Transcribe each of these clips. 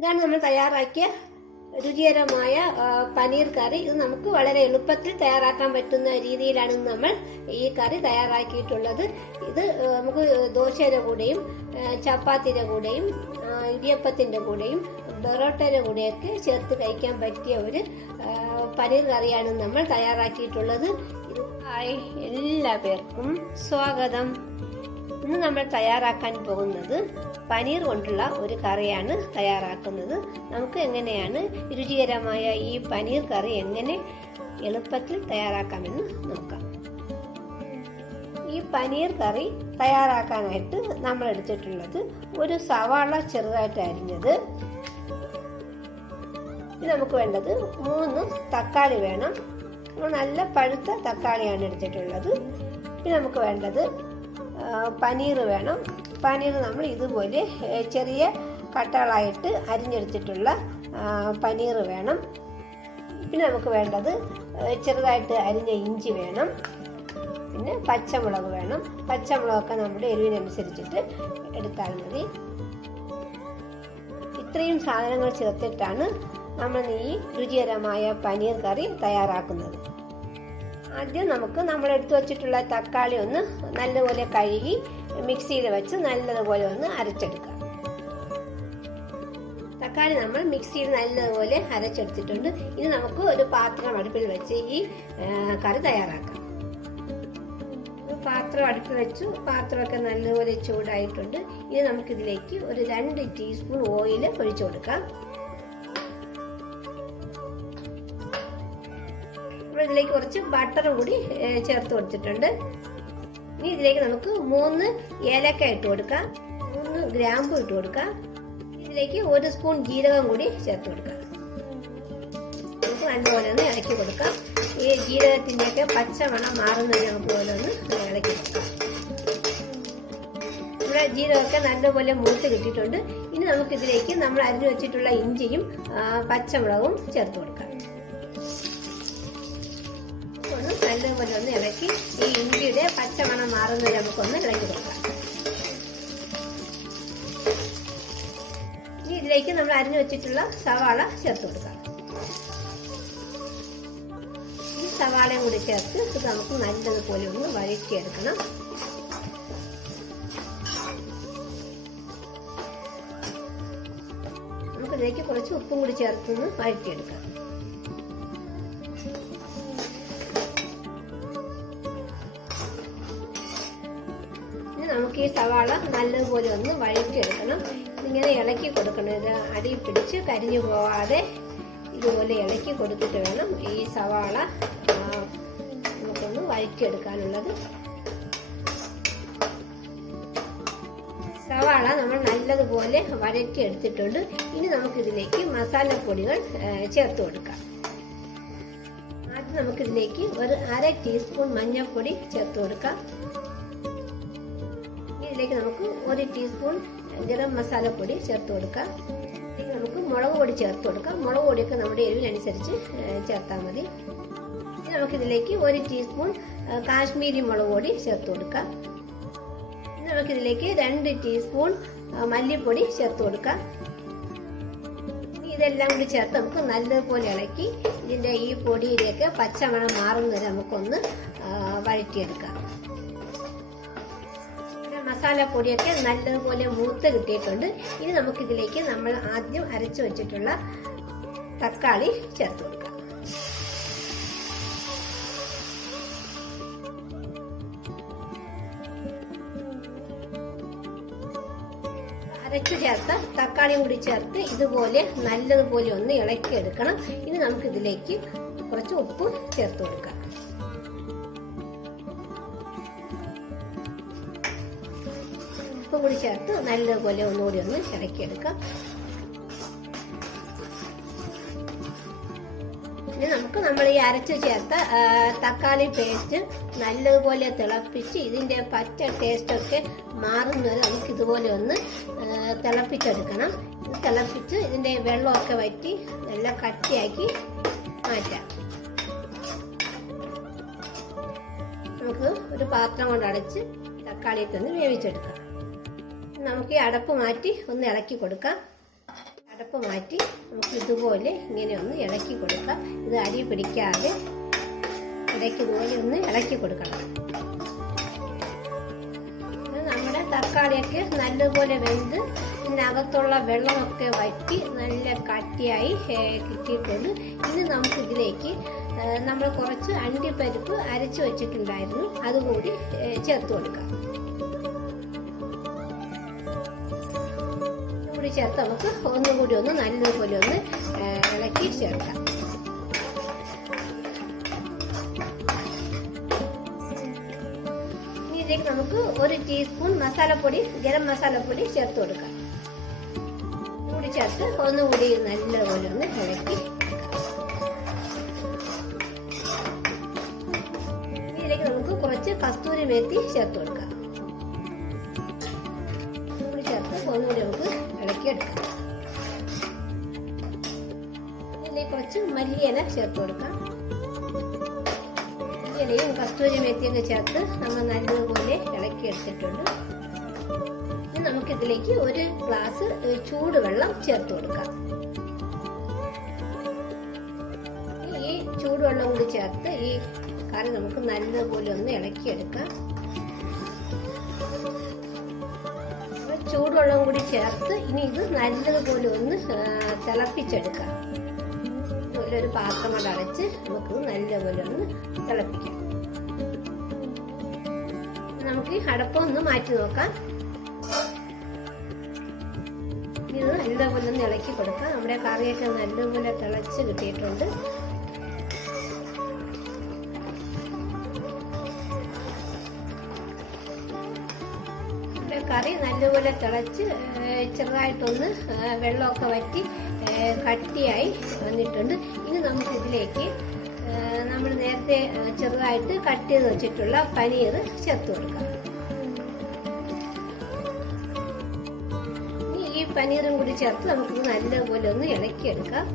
ഇതാണ് നമ്മൾ തയ്യാറാക്കിയ രുചികരമായ പനീർ കറി. ഇത് നമുക്ക് വളരെ എളുപ്പത്തിൽ തയ്യാറാക്കാൻ പറ്റുന്ന രീതിയിലാണ് നമ്മൾ ഈ കറി തയ്യാറാക്കിയിട്ടുള്ളത്. ഇത് നമുക്ക് ദോശയുടെ കൂടെയും ചപ്പാത്തിയുടെ കൂടെയും ഇടിയപ്പത്തിൻ്റെ കൂടെയും ബൊറോട്ടയുടെ കൂടെയൊക്കെ ചേർത്ത് കഴിക്കാൻ പറ്റിയ ഒരു പനീർ കറിയാണ് നമ്മൾ തയ്യാറാക്കിയിട്ടുള്ളത്. എല്ലാ പേർക്കും സ്വാഗതം. ഇന്ന് നമ്മൾ തയ്യാറാക്കാൻ പോകുന്നത് പനീർ കൊണ്ടുള്ള ഒരു കറിയാണ് തയ്യാറാക്കുന്നത്. നമുക്ക് എങ്ങനെയാണ് രുചികരമായ ഈ പനീർ കറി എങ്ങനെ എളുപ്പത്തിൽ തയ്യാറാക്കാമെന്ന് നോക്കാം. ഈ പനീർ കറി തയ്യാറാക്കാനായിട്ട് നമ്മൾ എടുത്തിട്ടുള്ളത് ഒരു സവാള ചെറുതായിട്ട് അരിഞ്ഞത്. ഇത് നമുക്ക് വേണ്ടത് 3 തക്കാളി വേണം. നല്ല പഴുത്ത തക്കാളിയാണ് എടുത്തിട്ടുള്ളത്. പിന്നെ നമുക്ക് വേണ്ടത് പനീർ വേണം. പനീർ നമ്മൾ ഇതുപോലെ ചെറിയ കട്ടകളായിട്ട് അരിഞ്ഞെടുത്തിട്ടുള്ള പനീർ വേണം. പിന്നെ നമുക്ക് വേണ്ടത് ചെറുതായിട്ട് അരിഞ്ഞ ഇഞ്ചി വേണം. പിന്നെ പച്ചമുളക് വേണം. പച്ചമുളകൊക്കെ നമ്മുടെ എരിവിനനുസരിച്ചിട്ട് എടുത്താൽ മതി. ഇത്രയും സാധനങ്ങൾ ചേർത്തിട്ടാണ് നമ്മൾ ഈ രുചികരമായ പനീർ കറി തയ്യാറാക്കുന്നത്. ആദ്യം നമുക്ക് നമ്മൾ എടുത്തു വച്ചിട്ടുള്ള തക്കാളി ഒന്ന് നല്ലപോലെ കഴുകി മിക്സിയിൽ വെച്ച് നല്ലതുപോലെ ഒന്ന് അരച്ചെടുക്കാം. തക്കാളി നമ്മൾ മിക്സിയിൽ നല്ലതുപോലെ അരച്ചെടുത്തിട്ടുണ്ട്. ഇനി നമുക്ക് ഒരു പാത്രം അടുപ്പിൽ വെച്ച് ഈ കറി തയ്യാറാക്കാം. പാത്രം അടുപ്പിൽ വെച്ചു. പാത്രമൊക്കെ നല്ലപോലെ ചൂടായിട്ടുണ്ട്. ഇനി നമുക്കിതിലേക്ക് ഒരു 2 ടീസ്പൂൺ ഓയിൽ ഒഴിച്ചു കൊടുക്കാം. ഇതിലേക്ക് കുറച്ച് ബട്ടർ കൂടി ചേർത്ത് കൊടുത്തിട്ടുണ്ട്. ഇനി ഇതിലേക്ക് നമുക്ക് 3 ഏലക്ക ഇട്ട് കൊടുക്കാം. 3 ഗ്രാമ്പു ഇട്ട് കൊടുക്കാം. ഇതിലേക്ക് 1 സ്പൂൺ ജീരകം കൂടി ചേർത്ത് കൊടുക്കാം. നമുക്ക് നല്ലപോലെ ഒന്ന് ഇളക്കി കൊടുക്കാം. ഈ ജീരകത്തിൻ്റെയൊക്കെ പച്ചമണം മാറുന്നത് നമുക്ക് പോലെ ഒന്ന് ഇളക്കി കൊടുക്കാം. ഇവിടെ ജീരകമൊക്കെ നല്ലപോലെ മൂത്ത് കിട്ടിയിട്ടുണ്ട്. ഇനി നമുക്കിതിലേക്ക് നമ്മൾ അരിഞ്ഞു വെച്ചിട്ടുള്ള ഇഞ്ചിയും പച്ചമുളകും ചേർത്ത് കൊടുക്കാം. നല്ലപോലെ ഒന്ന് ഇളക്കി ഈ ഇഞ്ചിയുടെ പച്ചമണം മാറുന്നത് നമുക്കൊന്ന് ഇളക്കി കൊടുക്കാം. ഇനി ഇതിലേക്ക് നമ്മൾ അരിഞ്ഞു വെച്ചിട്ടുള്ള സവാള ചേർത്ത് കൊടുക്കാം. ഈ സവാളയും കൂടി ചേർത്ത് ഇത് നമുക്ക് നല്ലതുപോലെ ഒന്ന് വഴറ്റിയെടുക്കണം. നമുക്കിതിലേക്ക് കുറച്ച് ഉപ്പും കൂടി ചേർത്തൊന്ന് വഴറ്റിയെടുക്കാം. നമുക്ക് ഈ സവാള നല്ലതുപോലെ ഒന്ന് വഴറ്റിയെടുക്കണം. ഇങ്ങനെ ഇളക്കി കൊടുക്കണം. ഇത് അടി പിടിച്ച് കരിഞ്ഞു പോവാതെ ഇതുപോലെ ഇളക്കി കൊടുത്തിട്ട് വേണം ഈ സവാള നമുക്കൊന്ന് വഴറ്റിയെടുക്കാനുള്ളത്. സവാള നമ്മൾ നല്ലതുപോലെ വഴറ്റിയെടുത്തിട്ടുണ്ട്. ഇനി നമുക്കിതിലേക്ക് മസാലപ്പൊടികൾ ചേർത്ത് കൊടുക്കാം. ആദ്യം നമുക്കിതിലേക്ക് ഒരു 1/2 ടീസ്പൂൺ മഞ്ഞൾപ്പൊടി ചേർത്ത് കൊടുക്കാം. ഇതിലേക്ക് നമുക്ക് 1 ടീസ്പൂൺ ഗരം മസാലപ്പൊടി ചേർത്ത് കൊടുക്കാം. ഇതിലേക്ക് നമുക്ക് മുളക് പൊടി ചേർത്ത് കൊടുക്കാം. മുളക് പൊടിയൊക്കെ നമ്മുടെ എരിവിനനുസരിച്ച് ചേർത്താൽ മതി. ഇനി നമുക്കിതിലേക്ക് 1 ടീസ്പൂൺ കാശ്മീരി മുളക് പൊടി ചേർത്ത് കൊടുക്കാം. ഇനി നമുക്കിതിലേക്ക് 2 ടീസ്പൂൺ മല്ലിപ്പൊടി ചേർത്ത് കൊടുക്കാം. ഇതെല്ലാം കൂടി ചേർത്ത് നമുക്ക് നല്ലതുപോലെ ഇളക്കി ഇതിൻ്റെ ഈ പൊടിയിലേക്ക് പച്ചമണം മാറുന്നത് നമുക്കൊന്ന് വഴറ്റിയെടുക്കാം. മസാലപ്പൊടിയൊക്കെ നല്ലതുപോലെ മൂത്ത് കിട്ടിയിട്ടുണ്ട്. ഇനി നമുക്കിതിലേക്ക് നമ്മൾ ആദ്യം അരച്ചു വെച്ചിട്ടുള്ള തക്കാളി ചേർത്ത് കൊടുക്കാം. അരച്ചു ചേർത്ത തക്കാളിയും കൂടി ചേർത്ത് ഇതുപോലെ നല്ലതുപോലെ ഒന്ന് ഇളക്കിയെടുക്കണം. ഇനി നമുക്കിതിലേക്ക് കുറച്ച് ഉപ്പ് ചേർത്ത് കൊടുക്കാം. ഉപ്പും കൂടി ചേർത്ത് നല്ലതുപോലെ ഒന്നുകൂടി ഒന്ന് ഇളക്കിയെടുക്കാം. ഇനി നമുക്ക് നമ്മൾ ഈ അരച്ചു ചേർത്ത തക്കാളി പേസ്റ്റ് നല്ലതുപോലെ തിളപ്പിച്ച് ഇതിൻ്റെ പച്ച ടേസ്റ്റൊക്കെ മാറുന്നത് നമുക്ക് ഇതുപോലെ ഒന്ന് തിളപ്പിച്ചെടുക്കണം. തിളപ്പിച്ച് ഇതിൻ്റെ വെള്ളമൊക്കെ വറ്റി നല്ല കട്ടിയാക്കി മാറ്റാം. നമുക്ക് ഒരു പാത്രം കൊണ്ട് അടച്ച് തക്കാളിയൊക്കെ ഒന്ന് വേവിച്ചെടുക്കാം. നമുക്ക് ഈ അടപ്പ് മാറ്റി ഒന്ന് ഇളക്കി കൊടുക്കാം. അടപ്പ് മാറ്റി നമുക്ക് ഇതുപോലെ ഇങ്ങനെ ഒന്ന് ഇളക്കി കൊടുക്കാം. ഇത് അടി പിടിക്കാതെ ഇടയ്ക്ക് ഇതുപോലെ ഒന്ന് ഇളക്കി കൊടുക്കണം. നമ്മുടെ തക്കാളിയൊക്കെ നല്ലപോലെ വെന്ത് ഇതിനകത്തുള്ള വെള്ളമൊക്കെ വറ്റി നല്ല കട്ടിയായി കിട്ടിയിട്ടുണ്ട്. ഇനി നമുക്കിതിലേക്ക് നമ്മൾ കുറച്ച് അണ്ടിപ്പരിപ്പ് അരച്ച് വെച്ചിട്ടുണ്ടായിരുന്നു, അതുകൂടി ചേർത്ത് കൊടുക്കാം. കൂടി ചേർത്ത് നമുക്ക് ഒന്നുകൂടി ഒന്ന് നല്ലതുപോലെ ഒന്ന് ഇളക്കി ചേർക്കാം. ഇതിലേക്ക് നമുക്ക് 1 ടീസ്പൂൺ മസാലപ്പൊടി, ഗരം മസാലപ്പൊടി ചേർത്ത് കൊടുക്കാം. കൂടി ചേർത്ത് ഒന്നുകൂടി നല്ലപോലെ ഒന്ന് ഇളക്കി. ഇതിലേക്ക് നമുക്ക് കുറച്ച് കസ്തൂരി മേത്തി ചേർത്ത് കൊടുക്കാം. കൂടി ചേർത്ത് ഒന്നുകൂടി നമുക്ക് ഇളക്കിയെടുക്കാം. ഇതിലേക്ക് കുറച്ച് മല്ലിയില ചേർത്ത് കൊടുക്കാം. മല്ലിയിലയും കസ്തൂരി മേത്തിയൊക്കെ ചേർത്ത് നമ്മൾ നല്ലതുപോലെ ഇളക്കിയെടുത്തിട്ടുണ്ട്. ഇനി നമുക്കിതിലേക്ക് 1 ഗ്ലാസ് ചൂടുവെള്ളം ചേർത്ത് കൊടുക്കാം. ഈ ചൂടുവെള്ളം കൂടി ചേർത്ത് ഈ കറി നമുക്ക് നല്ലതുപോലെ ഒന്ന് ഇളക്കിയെടുക്കാം. ചൂടുവെള്ളം കൂടി ചേർത്ത് ഇനി ഇത് നല്ലതുപോലെ ഒന്ന് തിളപ്പിച്ചെടുക്കാം. ഒരു പാത്രം കൊണ്ട് അടച്ച് നമുക്ക് നല്ലപോലെ ഒന്ന് തിളപ്പിക്കാം. നമുക്ക് ഈ അടപ്പൊന്ന് മാറ്റി നോക്കാം. ഇത് നല്ലപോലെ ഒന്ന് ഇളക്കി കൊടുക്കാം. നമ്മുടെ കറിയൊക്കെ നല്ലപോലെ തിളച്ച് കിട്ടിയിട്ടുണ്ട്. കറി നല്ലപോലെ തിളച്ച് ചെറുതായിട്ടൊന്ന് വെള്ളമൊക്കെ വറ്റി കട്ടിയായി വന്നിട്ടുണ്ട്. ഇനി നമുക്കിതിലേക്ക് നമ്മൾ നേരത്തെ ചെറുതായിട്ട് കട്ട് ചെയ്ത് വെച്ചിട്ടുള്ള പനീർ ചേർത്ത് കൊടുക്കാം. ഇനി ഈ പനീറും കൂടി ചേർത്ത് നമുക്കിത് നല്ലപോലെ ഒന്ന് ഇളക്കിയെടുക്കാം.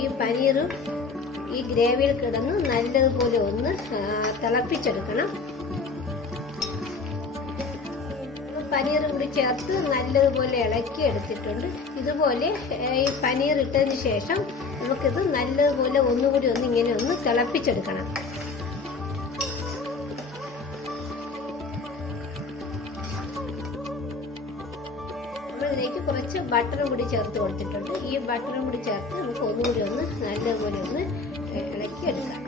ഈ പനീറും ഈ ഗ്രേവിയിൽ കിടന്ന് നല്ലതുപോലെ ഒന്ന് തിളപ്പിച്ചെടുക്കണം. പനീറും കൂടി ചേർത്ത് നല്ലതുപോലെ ഇളക്കി എടുത്തിട്ടുണ്ട്. ഇതുപോലെ ഈ പനീർ ഇട്ടതിന് ശേഷം നമുക്കിത് നല്ലതുപോലെ ഒന്നുകൂടി ഇങ്ങനെ ഒന്ന് തിളപ്പിച്ചെടുക്കണം. നമ്മളിതിലേക്ക് കുറച്ച് ബട്ടറും കൂടി ചേർത്ത് കൊടുത്തിട്ടുണ്ട്. ഈ ബട്ടറും കൂടി ചേർത്ത് നമുക്ക് ഒന്നുകൂടി ഒന്ന് നല്ലതുപോലെ ഒന്ന് ഇളക്കി എടുക്കാം.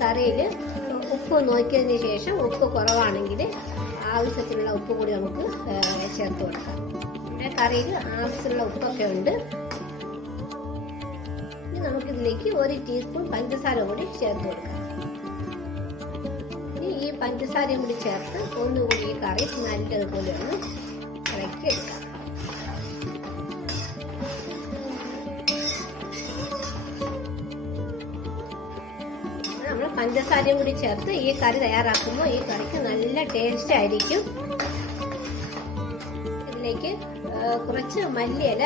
കറിയിൽ ഉപ്പ് നോക്കിയതിന് ശേഷം ഉപ്പ് കുറവാണെങ്കിൽ ആവശ്യത്തിനുള്ള ഉപ്പ് കൂടി നമുക്ക് ചേർത്ത് കൊടുക്കാം. പിന്നെ കറിയിൽ ആവശ്യമുള്ള ഉപ്പൊക്കെ ഉണ്ട്. ഇനി നമുക്കിതിലേക്ക് 1 ടീസ്പൂൺ പഞ്ചസാര കൂടി ചേർത്ത് കൊടുക്കാം. ഇനി ഈ പഞ്ചസാരയും കൂടി ചേർത്ത് ഒന്നുകൂടി ഈ കറി നല്ലതുപോലെ ഒന്ന് ഇളക്കിയെടുക്കാം. നമ്മൾ പഞ്ചസാരയും കൂടി ചേർത്ത് ഈ കറി തയ്യാറാക്കുമ്പോൾ ഈ കറിക്ക് നല്ല ടേസ്റ്റ് ആയിരിക്കും. ഇതിലേക്ക് കുറച്ച് മല്ലിയില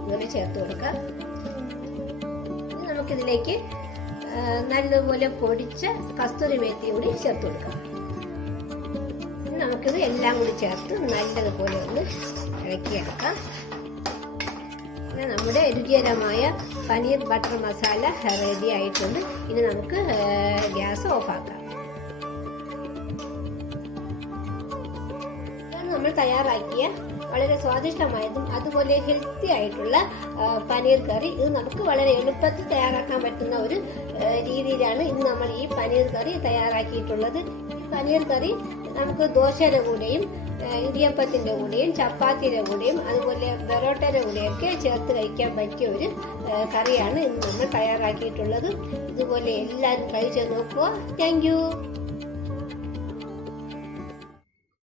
ഇങ്ങനെ ചേർത്ത് കൊടുക്കാം. ഇനി നമുക്കിതിലേക്ക് നല്ലതുപോലെ പൊടിച്ച കസ്തൂരി മേത്തി കൂടി ചേർത്ത് കൊടുക്കാം. ഇനി നമുക്കിത് എല്ലാം കൂടി ചേർത്ത് നല്ലതുപോലെ ഒന്ന് ഇളക്കിയെടുക്കാം. നമ്മുടെ രുചികരമായ പനീർ ബട്ടർ മസാല റെഡി ആയിട്ടുണ്ട്. ഇനി നമുക്ക് ഗ്യാസ് ഓഫാക്കാം. നമ്മൾ തയ്യാറാക്കിയ വളരെ സ്വാദിഷ്ടമായതും അതുപോലെ ഹെൽത്തി ആയിട്ടുള്ള പനീർ കറി. ഇത് നമുക്ക് വളരെ എളുപ്പത്തിൽ തയ്യാറാക്കാൻ പറ്റുന്ന ഒരു രീതിയിലാണ് ഇന്ന് നമ്മൾ ഈ പനീർ കറി തയ്യാറാക്കിയിട്ടുള്ളത്. ഈ പനീർ കറി നമുക്ക് ദോശയുടെ കൂടെയും ഇടിയപ്പത്തിന്റെ കൂടെയും ചപ്പാത്തിയുടെ കൂടെയും അതുപോലെ പൊറോട്ടയുടെ കൂടെയൊക്കെ ചേർത്ത് കഴിക്കാൻ പറ്റിയ ഒരു കറിയാണ് ഇന്ന് നമ്മൾ തയ്യാറാക്കിയിട്ടുള്ളത്. ഇതുപോലെ എല്ലാവരും ട്രൈ ചെയ്ത് നോക്കുക. Thank you.